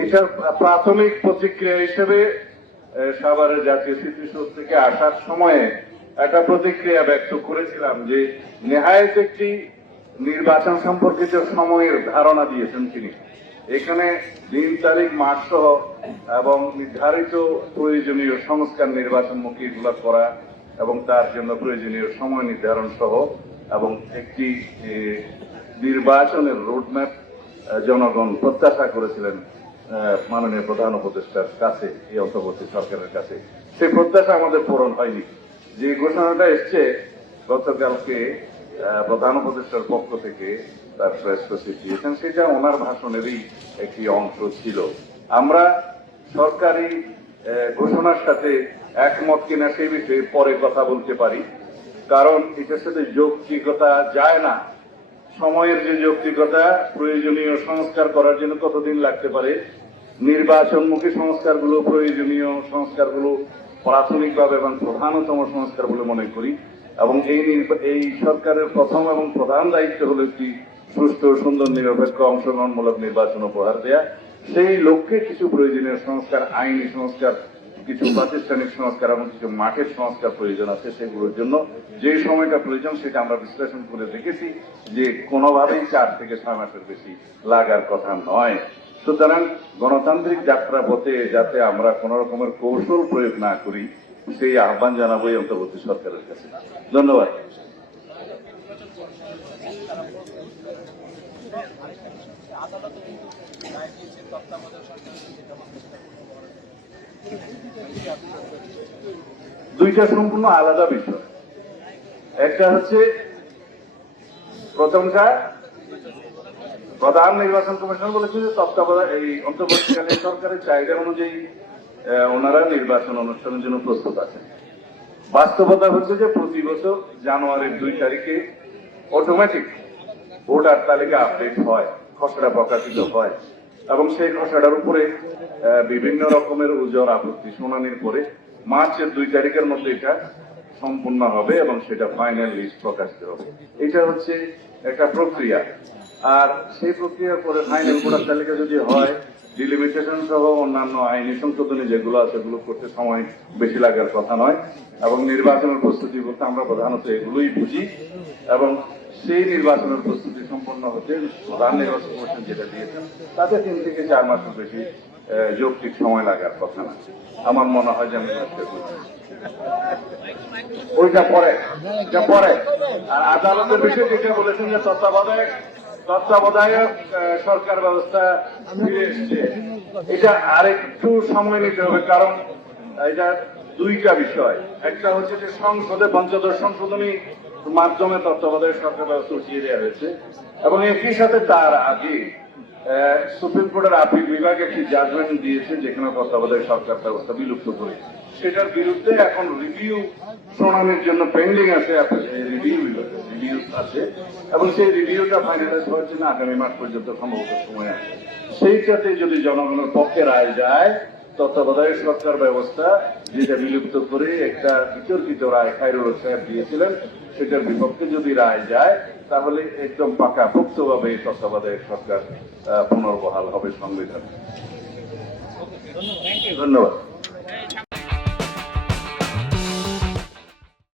এইটার প্রাথমিক প্রতিক্রিয়া হিসেবে সাভারের জাতীয় স্মৃতিসৌধ থেকে আসার সময়ে একটা প্রতিক্রিয়া ব্যক্ত করেছিলাম যে নেহায়েত একটি নির্বাচন সম্পর্কিত সময়ের ধারণা দিয়েছেন তিনি। এখানে দিন তারিখ মাস সহ এবং নির্ধারিত প্রয়োজনীয় সংস্কার নির্বাচনমুখী এগুলো করা এবং তার জন্য প্রয়োজনীয় সময় নির্ধারণ সহ এবং একটি নির্বাচনের রোডম্যাপ জনগণ প্রত্যাশা করেছিলেন মাননীয় প্রধান উপদেষ্টার কাছে, এই অন্তর্বর্তী সরকারের কাছে। সেই প্রত্যাশা আমাদের পূরণ হয়নি। যে ঘোষণাটা এসছে গতকালকে প্রধান উপদেষ্টার পক্ষ থেকে তার প্রেস সচিব দিয়েছেন, সেটা ওনার ভাষণেরই একটি অংশ ছিল। আমরা সরকারি ঘোষণার সাথে একমত কিনা সেই বিষয়ে পরে কথা বলতে পারি, কারণ এটার সাথে যৌক্তিকতা যায় না। সময়ের যে যৌক্তিকতা, প্রয়োজনীয় সংস্কার করার জন্য কতদিন লাগতে পারে, নির্বাচনমুখী সংস্কারগুলো, প্রয়োজনীয় সংস্কারগুলো প্রাথমিকভাবে এবং প্রধানতম সংস্কার বলে মনে করি। এবং এই সরকারের প্রথম এবং প্রধান দায়িত্ব হল একটি সুষ্ঠু, সুন্দর, নিরপেক্ষ, অংশগ্রহণমূলক নির্বাচন উপহার দেয়া। সেই লক্ষ্যে কিছু প্রয়োজনীয় সংস্কার, আইনি সংস্কার, কিছু প্রাতিষ্ঠানিক সংস্কার এবং কিছু মাঠের সংস্কার প্রয়োজন আছে। সেগুলোর জন্য যে সময়টা প্রয়োজন সেটা আমরা বিশ্লেষণ করে দেখেছি যে কোনোভাবেই 4 থেকে 6 মাসের বেশি লাগার কথা নয়। সুতরাং গণতান্ত্রিক যাত্রা পথে যাতে আমরা কোন রকমের কৌশল প্রয়োগ না করি, সেই আহ্বান জানাবো এই অন্তর্বর্তী সরকারের কাছে। ধন্যবাদ। দুইটা সম্পূর্ণ আলাদা বিষয়। একটা হচ্ছে প্রথমটা প্রধান নির্বাচন কমিশন বলেছে যে তত্ত্বাবধায়ক এই অন্তর্বর্তীকালীন সরকারের চাহিদা অনুযায়ী ওনারা নির্বাচন অনুষ্ঠানের জন্য প্রস্তুত আছেন। বাস্তবতা হচ্ছে যে প্রতি বছর জানুয়ারির 2 তারিখে অটোমেটিক ভোটার তালিকা আপডেট হয়, খসড়া প্রকাশিত হয় এবং সেই খসড়ার উপরে বিভিন্ন রকমের উজর আপত্তি শুনানির পরে মার্চের 2 তারিখের মধ্যে এটা সম্পূর্ণ হবে এবং সেটা ফাইনাল লিস্ট প্রকাশিত হবে। এটা হচ্ছে একটা প্রক্রিয়া। আর সেই প্রক্রিয়ার পরে ফাইনাল ভোটার তালিকা যদি হয়, ডিলিমিটেশন সহ অন্যান্য আইনি সংশোধনী যেগুলো আছে সেগুলো করতে সময় বেশি লাগার কথা নয়। এবং নির্বাচনের প্রস্তুতি বলতে আমরা প্রধানত এগুলোই বুঝি। এবং সেই নির্বাচনের প্রস্তুতি সম্পন্ন হতে প্রধান নির্বাচন কমিশন যেটা দিয়েছেন তাতে 3 থেকে 4 মাসের বেশি যৌক্তিক সময় লাগার কথা না। আমার মনে হয় যে আমি ওইটা পরে আর আদালতের বিষয়ে যেটা বলেছেন যে তত্ত্বাবধায়ক সরকার ব্যবস্থা ফিরে এসছে, এটা আরেকটু সময় নিতে হবে। কারণ এটা দুইটা বিষয়। একটা হচ্ছে যে সংসদে পঞ্চদশ সংশোধনী মাধ্যমে তত্ত্বাবধায়ক সরকার ব্যবস্থা উঠিয়ে দেওয়া হয়েছে এবং একই সাথে তার আগে সুপ্রিম কোর্টের আপিল বিভাগ একটি জাজমেন্ট দিয়েছে যেখানে তত্ত্বাবধায়ক সরকার ব্যবস্থা বিলুপ্ত করে। সেটার বিরুদ্ধে এখন রিভিউ শুনানির জন্য পেন্ডিং আছে, রিভিউ আছে এবং সেই রিভিউটা ফাইনালাইজ হওয়ার জন্য আগামী মাস পর্যন্ত সম্ভবত সময় আছে। সেইটাতে যদি জনগণের পক্ষে রায় যায়, তত্ত্বাবধায়ক সরকার ব্যবস্থা যেটা বিলুপ্ত করে একটা বিতর্কিত রায় খায়রুল সাহেব দিয়েছিলেন, সেটার বিপক্ষে যদি রায় যায় তাহলে একদম পাকাপোক্তভাবে তত্ত্বাবধায়ক সরকার পুনর্বহাল হবে সংবিধান। ধন্যবাদ।